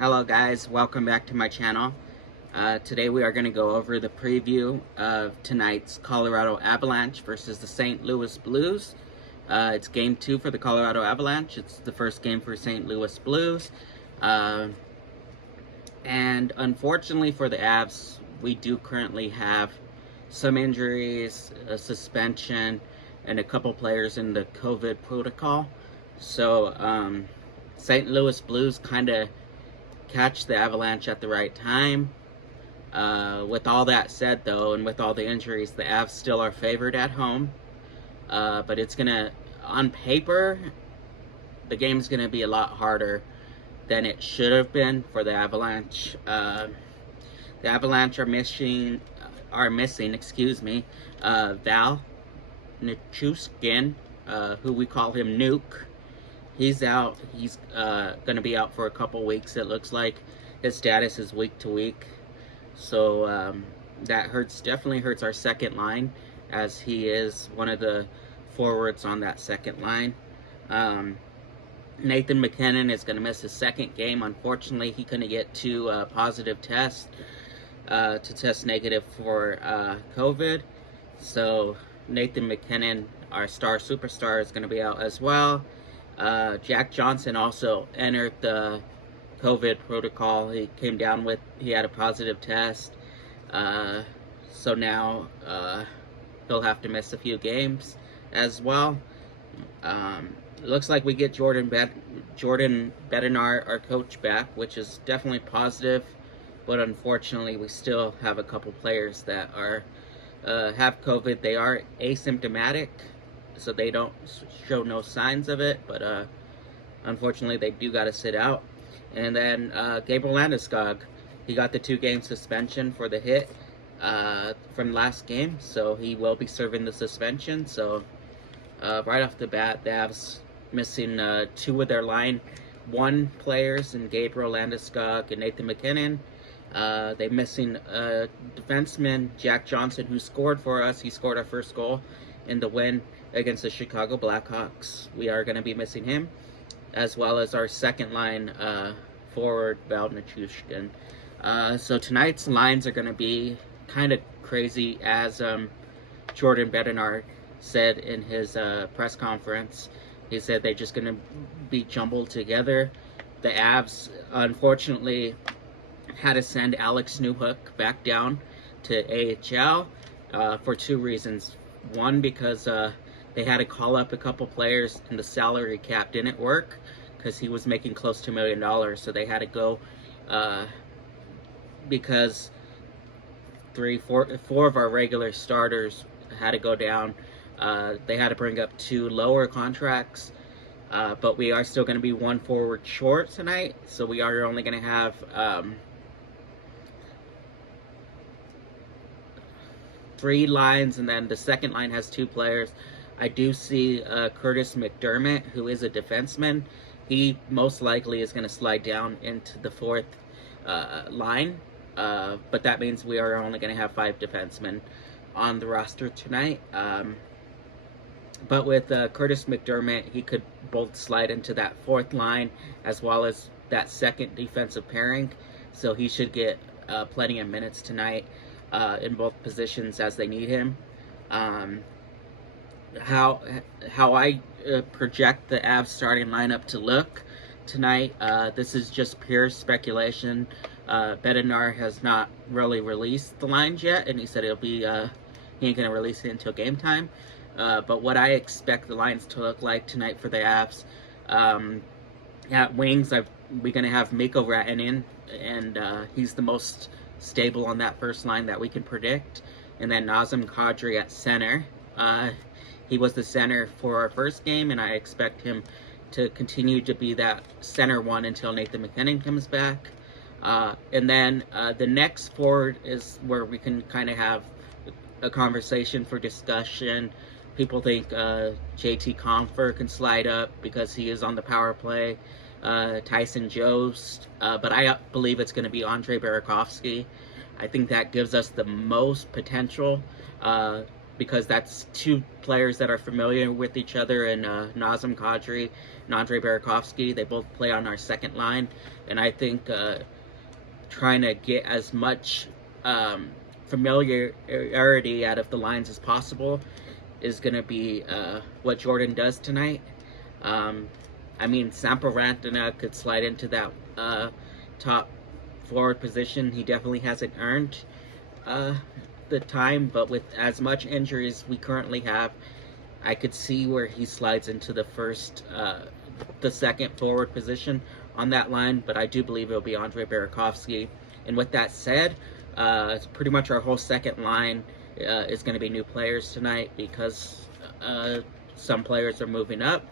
Hello guys, welcome back to my channel. Today we are going to go over the preview of tonight's Colorado Avalanche versus the St. Louis Blues. It's game 2 for the Colorado Avalanche. It's the first game for St. Louis Blues. And unfortunately for the Avs, we do currently have some injuries, a suspension, and a couple players in the COVID protocol. So St. Louis Blues kind of catch the Avalanche at the right time. With all that said, though, and with all the injuries, the Avs still are favored at home. But it's gonna, on paper, the game's gonna be a lot harder than it should have been for the Avalanche. The Avalanche are missing, Val Nichushkin, who we call him Nuke. He's out. He's going to be out for a couple weeks, it looks like. His status is week to week. So that definitely hurts our second line, as he is one of the forwards on that second line. Nathan MacKinnon is going to miss his second game. Unfortunately, he couldn't get two positive tests to test negative for COVID. So Nathan MacKinnon, our superstar, is going to be out as well. Jack Johnson also entered the COVID protocol. He had a positive test. So now he'll have to miss a few games as well. It looks like we get Jordan Bednar, our coach, back, which is definitely positive. But unfortunately, we still have a couple players that have COVID. They are asymptomatic, so they don't show no signs of it, but unfortunately they do got to sit out. And then Gabriel Landeskog, he got the 2-game suspension for the hit from last game, so he will be serving the suspension. So right off the bat, the Avs missing 2 of their line 1 players in Gabriel Landeskog and Nathan MacKinnon. They're missing defenseman Jack Johnson, who scored for us. He scored our first goal in the win against the Chicago Blackhawks. We are going to be missing him, as well as our second line forward, Val Nichushkin. So tonight's lines are going to be kind of crazy, as Jordan Bednar said in his press conference. He said they're just going to be jumbled together. The Avs, unfortunately, had to send Alex Newhook back down to AHL for 2 reasons. One, because they had to call up a couple players and the salary cap didn't work because he was making close to $1 million. So they had to go because 4 of our regular starters had to go down. They had to bring up 2 lower contracts, but we are still going to be 1 forward short tonight. So we are only going to have 3 lines, and then the second line has 2 players. I do see Curtis McDermott, who is a defenseman. He most likely is going to slide down into the 4th line, but that means we are only going to have 5 defensemen on the roster tonight. But with Curtis McDermott, he could both slide into that 4th line as well as that second defensive pairing, so he should get plenty of minutes tonight in both positions as they need him. How I project the Avs starting lineup to look tonight, this is just pure speculation. Bednar has not really released the lines yet, and he said he ain't gonna release it until game time. But what I expect the lines to look like tonight for the Avs, at wings, we're gonna have Mikko Rantanen, and he's the most stable on that first line that we can predict. And then Nazem Kadri at center. He was the center for our first game, and I expect him to continue to be that center one until Nathan MacKinnon comes back. And then the next forward is where we can kind of have a conversation for discussion. People think JT Compher can slide up because he is on the power play. Tyson Jost, but I believe it's going to be Andre Burakovsky. I think that gives us the most potential because that's two players that are familiar with each other, and Nazem Kadri and Andre Burakovsky. They both play on our second line, and I think trying to get as much familiarity out of the lines as possible is going to be what Jordan does tonight. I mean, Sampo Rantanen could slide into that top forward position. He definitely hasn't earned the time, but with as much injuries we currently have, I could see where he slides into the second forward position on that line, but I do believe it'll be Andre Burakovsky. And with that said, it's pretty much our whole second line is going to be new players tonight because some players are moving up.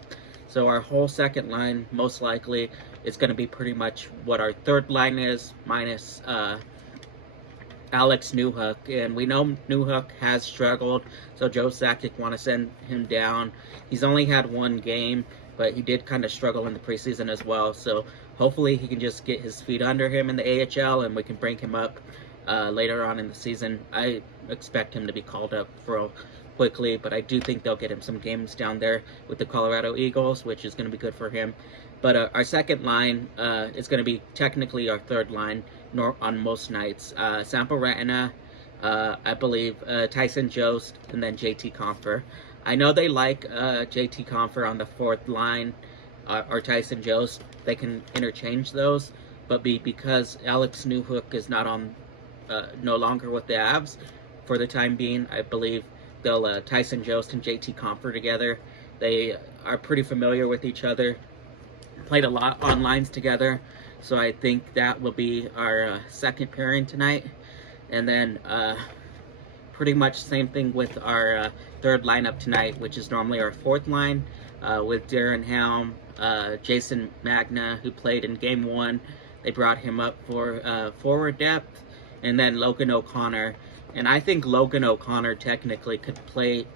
So our whole second line, most likely, is going to be pretty much what our third line is, minus Alex Newhook. And we know Newhook has struggled, so Joe Sakic want to send him down. He's only had one game, but he did kind of struggle in the preseason as well. So hopefully he can just get his feet under him in the AHL, and we can bring him up later on in the season. I expect him to be called up real quickly, but I do think they'll get him some games down there with the Colorado Eagles, which is going to be good for him. But our second line is going to be technically our third line on most nights. Sampo Rantanen, I believe, Tyson Jost, and then JT Compher. I know they like JT Compher on the fourth line, or Tyson Jost. They can interchange those, but because Alex Newhook is not on, no longer with the Avs for the time being, I believe they'll Tyson Jost and JT Compher together. They are pretty familiar with each other, played a lot on lines together, so I think that will be our second pairing tonight. And then pretty much same thing with our third lineup tonight, which is normally our fourth line, with Darren Helm, Jason Magna, who played in Game 1. They brought him up for forward depth, and then Logan O'Connor. And I think Logan O'Connor technically could play,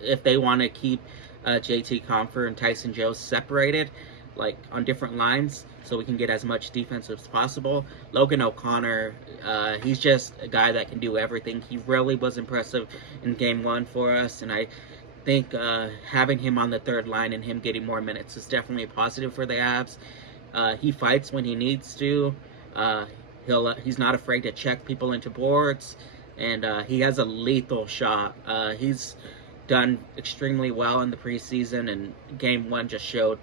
if they want to keep JT Compher and Tyson Jost separated, like on different lines, so we can get as much defense as possible. Logan O'Connor, he's just a guy that can do everything. He really was impressive in Game 1 for us, and I think having him on the third line and him getting more minutes is definitely a positive for the Avs. He fights when he needs to. He's not afraid to check people into boards, and he has a lethal shot. He's done extremely well in the preseason, and Game 1 just showed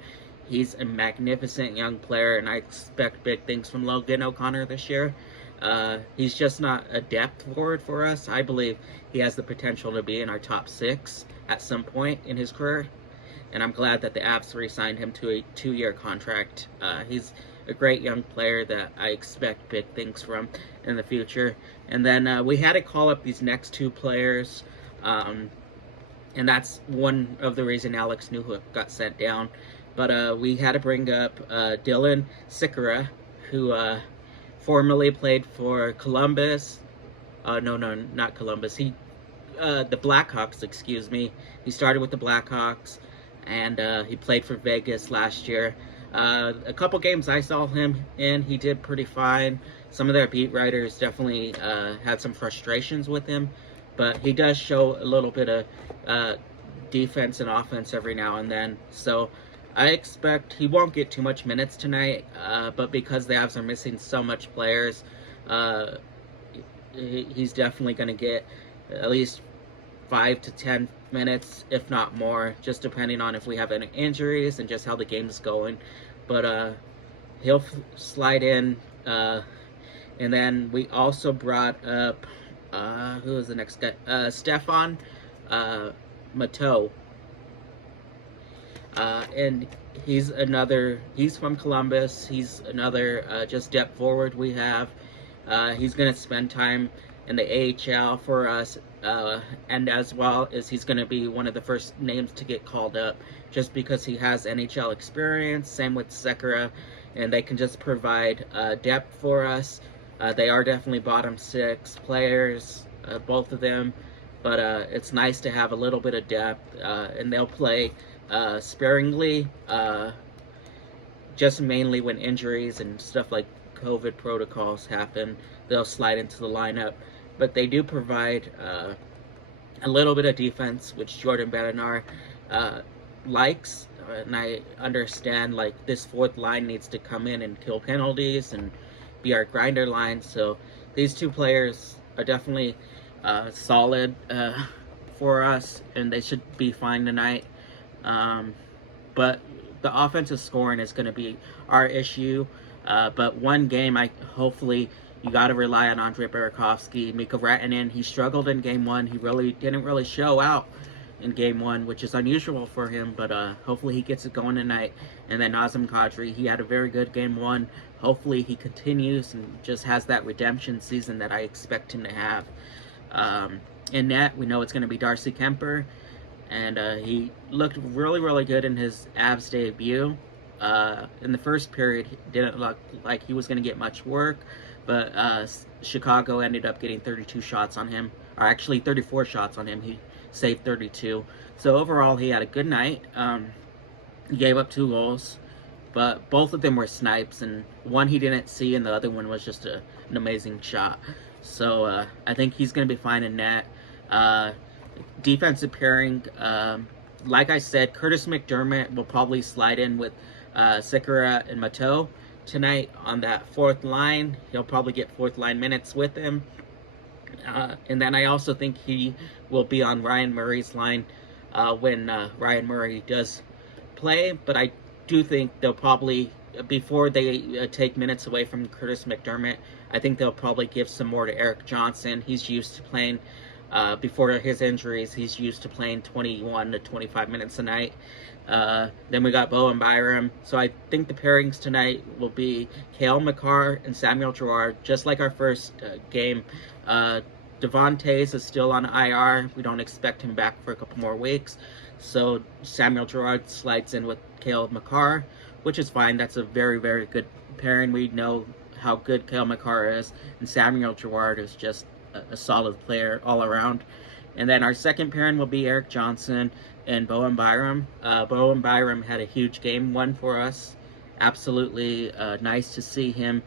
he's a magnificent young player, and I expect big things from Logan O'Connor this year. He's just not a depth forward for us. I believe he has the potential to be in our top 6 at some point in his career, and I'm glad that the Avs re-signed him to a 2-year contract. He's a great young player that I expect big things from in the future. And then we had to call up these next 2 players, and that's one of the reason Alex Newhook got sent down. But we had to bring up Dylan Sikora, who formerly played for Columbus. No, not Columbus. The Blackhawks, excuse me. He started with the Blackhawks, and he played for Vegas last year. A couple games I saw him in, he did pretty fine. Some of their beat writers definitely had some frustrations with him, but he does show a little bit of defense and offense every now and then. So I expect he won't get too much minutes tonight, but because the Avs are missing so much players, he's definitely going to get at least 5 to 10 minutes, if not more, just depending on if we have any injuries and just how the game's going. But he'll slide in. And then we also brought up, who was the next guy? Stefan Matteau. And he's from Columbus. He's another just depth forward we have. He's going to spend time in the AHL for us, and as well as he's going to be one of the first names to get called up just because he has NHL experience. Same with Sekera, and they can just provide depth for us. They are definitely bottom 6 players, both of them, but it's nice to have a little bit of depth, and they'll play sparingly, just mainly when injuries and stuff like COVID protocols happen, they'll slide into the lineup. But they do provide a little bit of defense, which Jordan Berenar likes. And I understand like this fourth line needs to come in and kill penalties and be our grinder line. So these two players are definitely solid for us, and they should be fine tonight. But the offensive scoring is going to be our issue. But one game, hopefully you got to rely on Andre Burakovsky. Mikko Rantanen, he struggled in game one. He didn't really show out in game one, which is unusual for him. But hopefully he gets it going tonight. And then Nazem Kadri, he had a very good game one. Hopefully he continues and just has that redemption season that I expect him to have. In net, we know it's going to be Darcy Kemper. And he looked really, really good in his Avs debut. In the first period, he didn't look like he was going to get much work, but Chicago ended up getting 32 shots on him, or actually 34 shots on him. He saved 32. So overall, he had a good night. He gave up 2 goals, but both of them were snipes, and one he didn't see, and the other one was just an amazing shot. So I think he's going to be fine in net. Defensive pairing, like I said, Curtis McDermott will probably slide in with Sikora and Mateau tonight on that fourth line. He'll probably get fourth line minutes with him. And then I also think he will be on Ryan Murray's line when Ryan Murray does play. But I do think they'll probably, before they take minutes away from Curtis McDermott, I think they'll probably give some more to Eric Johnson. He's used to playing, before his injuries, he's used to playing 21 to 25 minutes a night. Then we got Bowen Byram. So I think the pairings tonight will be Cale Makar and Samuel Girard, just like our first game. Devon Toews is still on IR. We don't expect him back for a couple more weeks. So Samuel Girard slides in with Cale Makar, which is fine. That's a very, very good pairing. We know how good Cale Makar is, and Samuel Girard is just a solid player all around. And then our second pairing will be Eric Johnson and Bowen Byram. Bowen Byram had a huge game one for us. Absolutely nice to see him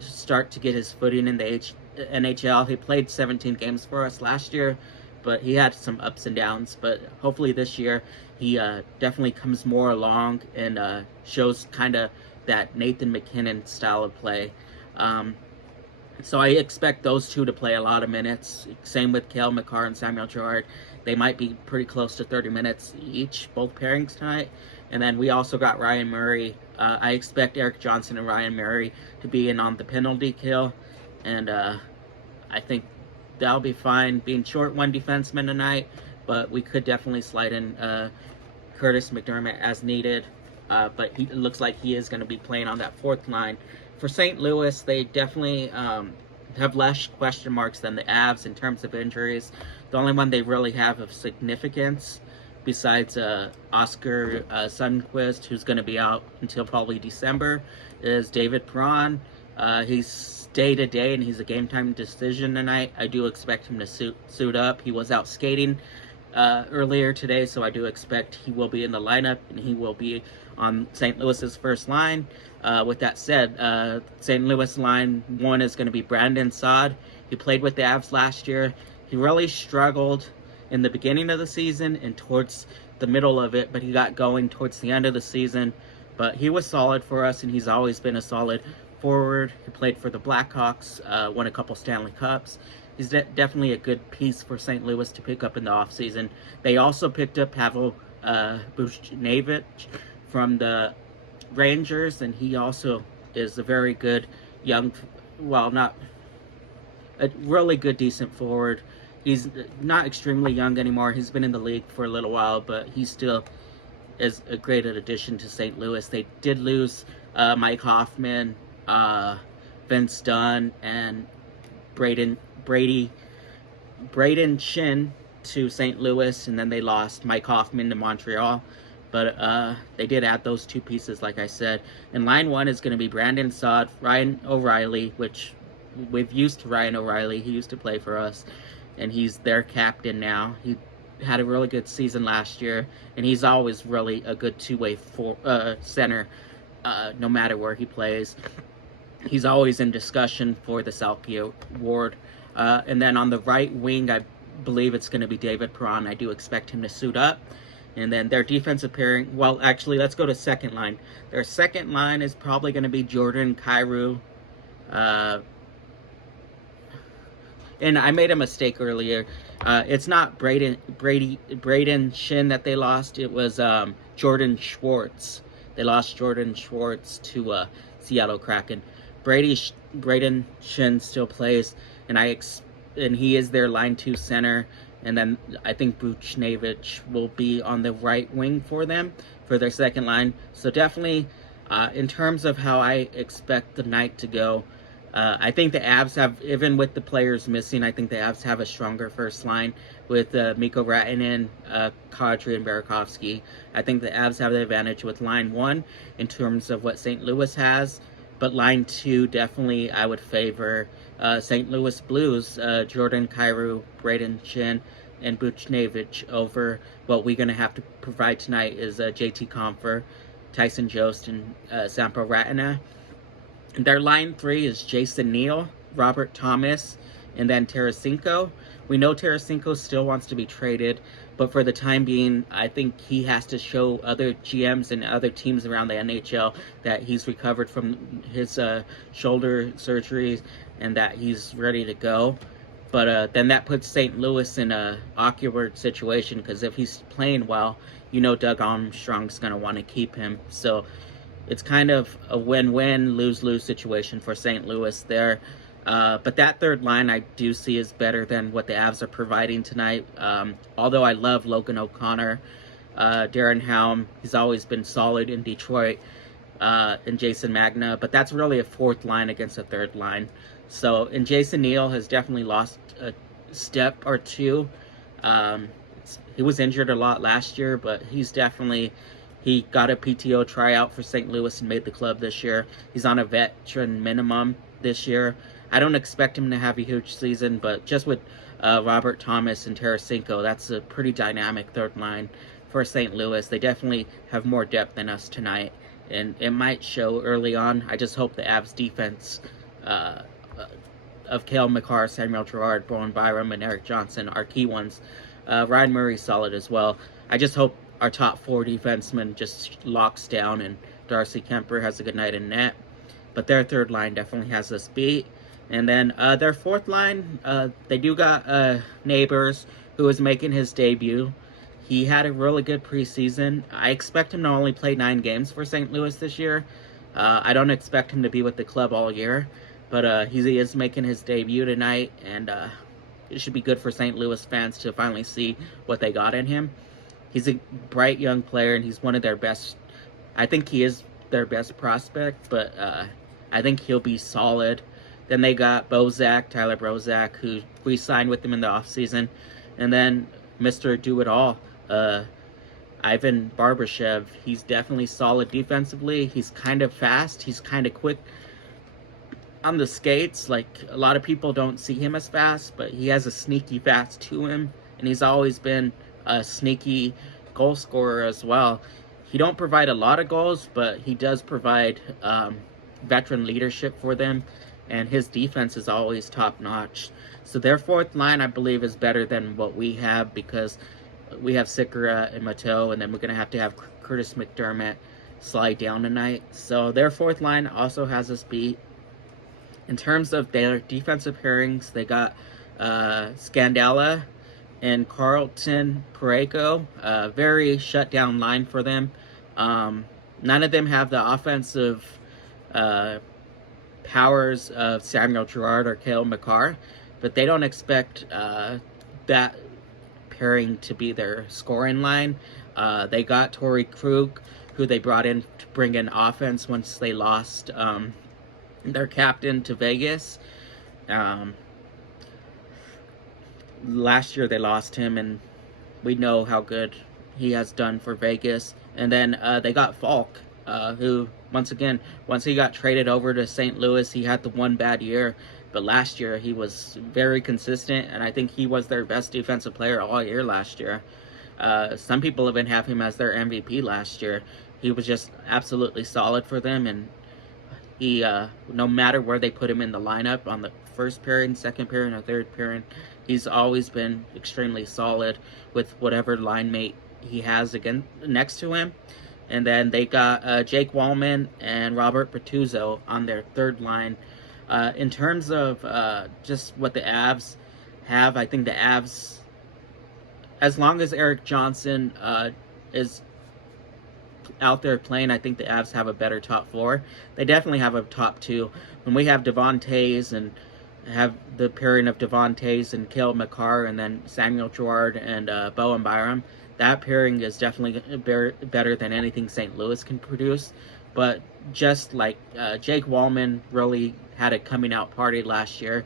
start to get his footing in the NHL. He played 17 games for us last year, but he had some ups and downs. But hopefully this year he definitely comes more along and shows kind of that Nathan MacKinnon style of play. So I expect those two to play a lot of minutes. Same with Cale Makar and Samuel Girard. They might be pretty close to 30 minutes each, both pairings tonight. And then we also got Ryan Murray. I expect Eric Johnson and Ryan Murray to be in on the penalty kill. And I think that'll be fine, being short one defenseman tonight. But we could definitely slide in Curtis McDermott as needed. But it looks like he is going to be playing on that fourth line. For St. Louis, they definitely have less question marks than the Avs in terms of injuries. The only one they really have of significance, besides Oscar Sundqvist, who's going to be out until probably December, is David Perron. He's day-to-day, and he's a game-time decision tonight. I do expect him to suit up. He was out skating earlier today, so I do expect he will be in the lineup, and he will be on St. Louis's first line. With that said, St. Louis line one is going to be Brandon Saad. He played with the Avs last year. He really struggled in the beginning of the season and towards the middle of it, but he got going towards the end of the season. But he was solid for us, and he's always been a solid forward. He played for the Blackhawks, won a couple Stanley Cups. He's definitely a good piece for St. Louis to pick up in the offseason. They also picked up Pavel Buchnevich from the Rangers, and he also is a very good young, well, not a really good, decent forward. He's not extremely young anymore. He's been in the league for a little while, but he still is a great addition to St. Louis. They did lose Mike Hoffman, Vince Dunn, and Braden Shin to St. Louis, and then they lost Mike Hoffman to Montreal. But they did add those two pieces, like I said. And line one is going to be Brandon Saad, Ryan O'Reilly, which we've used to Ryan O'Reilly. He used to play for us, and he's their captain now. He had a really good season last year, and he's always really a good two-way center, no matter where he plays. He's always in discussion for the Selke Award. And then on the right wing, I believe it's going to be David Perron. I do expect him to suit up. And then their defensive pairing, well, actually, let's go to second line. Their second line is probably going to be Jordan Kyrou. And I made a mistake earlier. It's not Braden Shin that they lost. It was Jordan Schwartz. They lost Jordan Schwartz to Seattle Kraken. Braden Shin still plays, and he is their line 2 center. And then I think Buchnevich will be on the right wing for them for their second line. So definitely, in terms of how I expect the night to go, I think the Avs have, even with the players missing, I think the Avs have a stronger first line with Mikko Rantanen, Kadri, and Burakovsky. I think the Avs have the advantage with line 1 in terms of what St. Louis has. But line 2, definitely I would favor St. Louis Blues, Jordan Kyrou, Braden Shin, and Buchnevich over what we're going to have to provide tonight is JT Compher, Tyson Jost, and Sampo Ratana. And their line 3 is Jason Neal, Robert Thomas, and then Tarasenko. We know Tarasenko still wants to be traded, but for the time being, I think he has to show other GMs and other teams around the NHL that he's recovered from his shoulder surgeries and that he's ready to go. But then that puts St. Louis in a awkward situation, because if he's playing well, you know Doug Armstrong's going to want to keep him. So it's kind of a win-win, lose-lose situation for St. Louis there. But that third line I do see is better than what the Avs are providing tonight. Although I love Logan O'Connor, Darren Helm, he's always been solid in Detroit, and Jason Magna. But that's really a fourth line against a third line. So, and Jason Neal has definitely lost a step or two. He was injured a lot last year, but he got a PTO tryout for St. Louis and made the club this year. He's on a veteran minimum this year. I don't expect him to have a huge season, but just with Robert Thomas and Tarasenko, that's a pretty dynamic third line for St. Louis. They definitely have more depth than us tonight, and it might show early on. I just hope the Avs defense of Cale Makar, Samuel Girard, Bowen Byram, and Eric Johnson are key ones. Ryan Murray's solid as well. I just hope our top 4 defensemen just locks down and Darcy Kemper has a good night in net. But their third line definitely has us beat. And then their fourth line, they do got Neighbors, who is making his debut. He had a really good preseason. I expect him to only play 9 games for St. Louis this year. I don't expect him to be with the club all year. But he is making his debut tonight, and it should be good for St. Louis fans to finally see what they got in him. He's a bright young player, and he's one of their best. I think he is their best prospect, but I think he'll be solid. Then they got Tyler Bozak, who we signed with them in the offseason. And then Mr. Do-It-All, Ivan Barbashev. He's definitely solid defensively. He's kind of fast. He's kind of quick on the skates. Like, a lot of people don't see him as fast, but he has a sneaky fast to him, and he's always been a sneaky goal scorer as well. He don't provide a lot of goals, but he does provide veteran leadership for them, and his defense is always top notch. So their fourth line, I believe, is better than what we have, because we have Sikora and Matteau, and then we're going to have Curtis McDermott slide down tonight. So their fourth line also has us beat. In terms of their defensive pairings, they got Scandella and Carlton Parayko. Very shut-down line for them. None of them have the offensive powers of Samuel Girard or Cale Makar, but they don't expect that pairing to be their scoring line. They got Torrey Krug, who they brought in to bring in offense once they lost their captain to Vegas. Last year they lost him, and we know how good he has done for Vegas. And then they got Falk, who, once he got traded over to St. Louis, he had the one bad year. But last year he was very consistent, and I think he was their best defensive player all year last year. Some people even have him as their MVP last year. He was just absolutely solid for them, and he, no matter where they put him in the lineup, on the first pairing, second pairing, or third pairing, He's always been extremely solid with whatever line mate he has again next to him. And then they got Jake Wallman and Robert Bertuzzo on their third line. In terms of just what the Avs have, I think the Avs, as long as Eric Johnson is out there playing, I think the Avs have a better top four. They definitely have a top two. When we have Devon Toews and have the pairing of Devon Toews and Cale Makar, and then Samuel Girard and Bowen Byram, that pairing is definitely better than anything St. Louis can produce. But just like Jake Wallman really had a coming out party last year,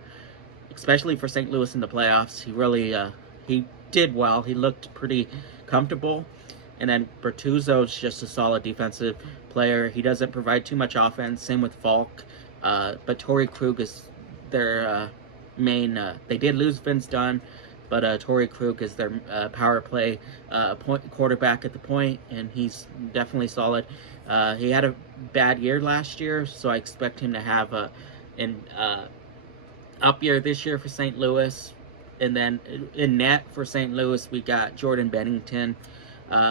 especially for St. Louis in the playoffs. He really he did well. He looked pretty comfortable. And then Bertuzzo's just a solid defensive player. He doesn't provide too much offense. Same with Falk. But Torrey Krug is their main. They did lose Vince Dunn, but Torrey Krug is their power play quarterback at the point, and he's definitely solid. He had a bad year last year, so I expect him to have an up year this year for St. Louis. And then in net for St. Louis, we got Jordan Bennington.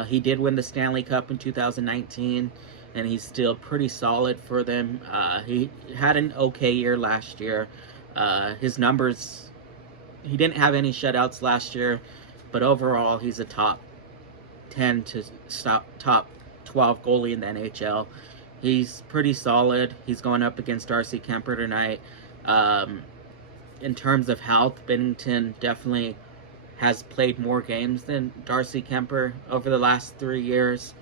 He did win the Stanley Cup in 2019, and he's still pretty solid for them. He had an okay year last year. His numbers, he didn't have any shutouts last year, but overall he's a top 10 to top 12 goalie in the NHL. He's pretty solid. He's going up against Darcy Kemper tonight. In terms of health, Bennington definitely has played more games than Darcy Kemper over the last 3 years.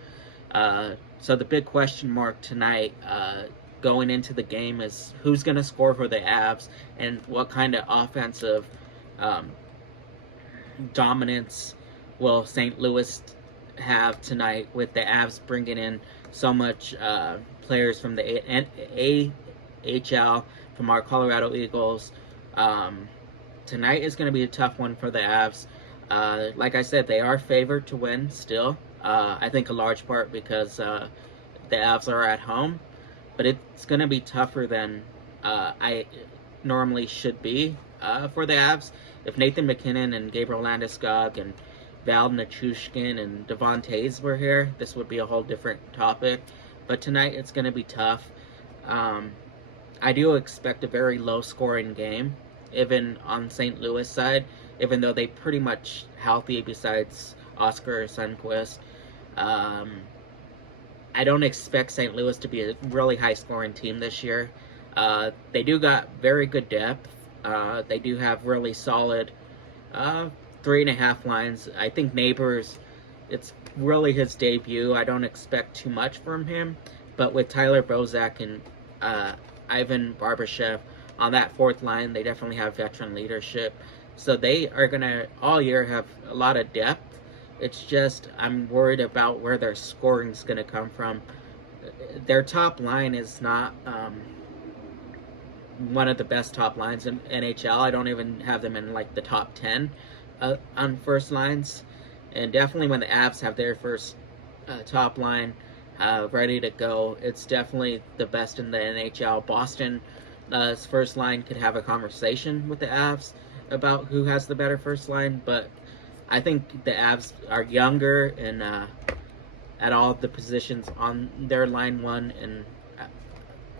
So the big question mark tonight going into the game is who's going to score for the Avs and what kind of offensive dominance will St. Louis have tonight, with the Avs bringing in so much players from the AHL, from our Colorado Eagles. Tonight is going to be a tough one for the Avs. Like I said, they are favored to win still. I think a large part because the Avs are at home. But it's going to be tougher than I normally should be for the Avs. If Nathan MacKinnon and Gabriel Landeskog and Val Nichushkin and Devon Toews were here, this would be a whole different topic. But tonight it's going to be tough. I do expect a very low-scoring game, even on St. Louis side, even though they pretty much healthy besides Oscar Sundqvist. I don't expect St. Louis to be a really high-scoring team this year. They do got very good depth. They do have really solid 3.5 lines. I think Neighbors, it's really his debut. I don't expect too much from him. But with Tyler Bozak and Ivan Barbashev on that fourth line, they definitely have veteran leadership. So they are going to, all year, have a lot of depth. It's just, I'm worried about where their scoring is going to come from. Their top line is not one of the best top lines in NHL. I don't even have them in like the top 10 on first lines. And definitely when the Avs have their first top line ready to go, it's definitely the best in the NHL. Boston's first line could have a conversation with the Avs about who has the better first line, but I think the Avs are younger and at all the positions on their line one, and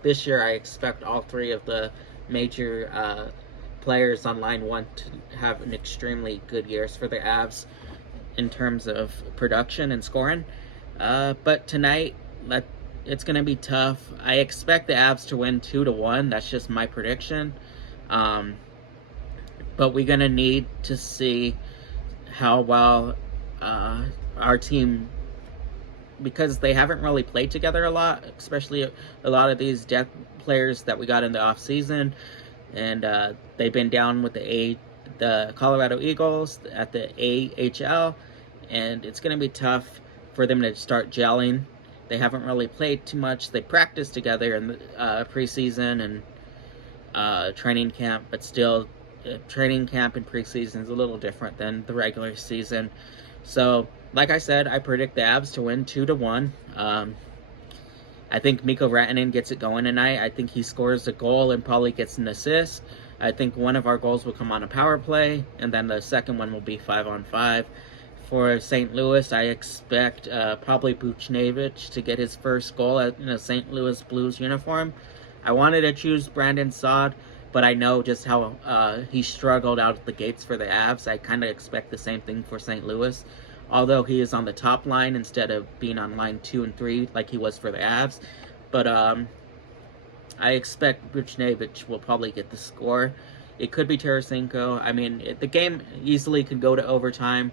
this year I expect all three of the major players on line one to have an extremely good years for the Avs in terms of production and scoring. But tonight, it's going to be tough. I expect the Avs to win 2-1. That's just my prediction. But we're going to need to see how well our team, because they haven't really played together a lot, especially a lot of these depth players that we got in the offseason. And they've been down with the Colorado Eagles at the AHL. And it's going to be tough for them to start gelling. They haven't really played too much. They practiced together in the preseason and training camp, but still, training camp and preseason is a little different than the regular season. So, like I said, I predict the Avs to win 2-1. I think Mikko Rantanen gets it going tonight. I think he scores a goal and probably gets an assist. I think one of our goals will come on a power play, and then the second one will be 5-on-5. For St. Louis, I expect probably Buchnevich to get his first goal in a St. Louis Blues uniform. I wanted to choose Brandon Saad, but I know just how he struggled out of the gates for the Avs. I kind of expect the same thing for St. Louis. Although he is on the top line instead of being on line 2 and 3 like he was for the Avs. But I expect Buchnevich will probably get the score. It could be Tarasenko. I mean, the game easily could go to overtime.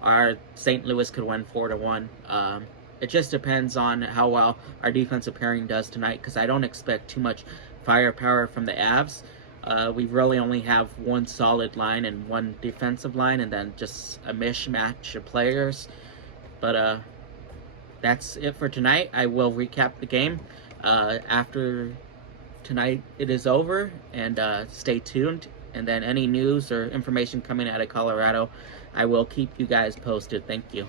Our St. Louis could win 4-1. It just depends on how well our defensive pairing does tonight, because I don't expect too much firepower from the Avs. We really only have one solid line and one defensive line, and then just a mishmash of players. But that's it for tonight. I will recap the game after tonight it is over, and stay tuned. And then any news or information coming out of Colorado, I will keep you guys posted. Thank you.